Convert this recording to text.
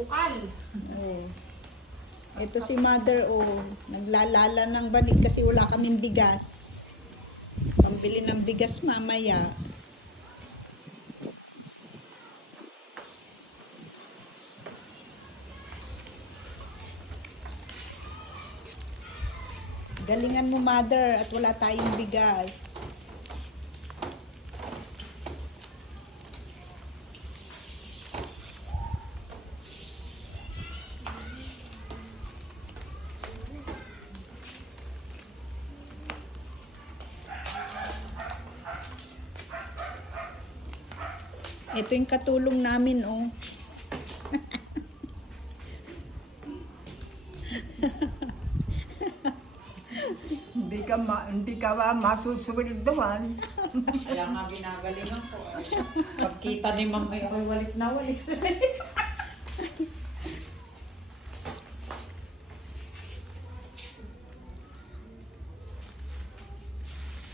asukal. Oh. Ito si Mother, oh. Naglalala ng banig kasi wala kaming bigas. Pambili ng bigas mamaya. Galingan mo, Mother, at wala tayong bigas. Ito yung katulong namin, oh. Hindi ka ba masusunod doon? Kaya nga ginagalingan ko. Pagkita ni Mama, ay walis na walis.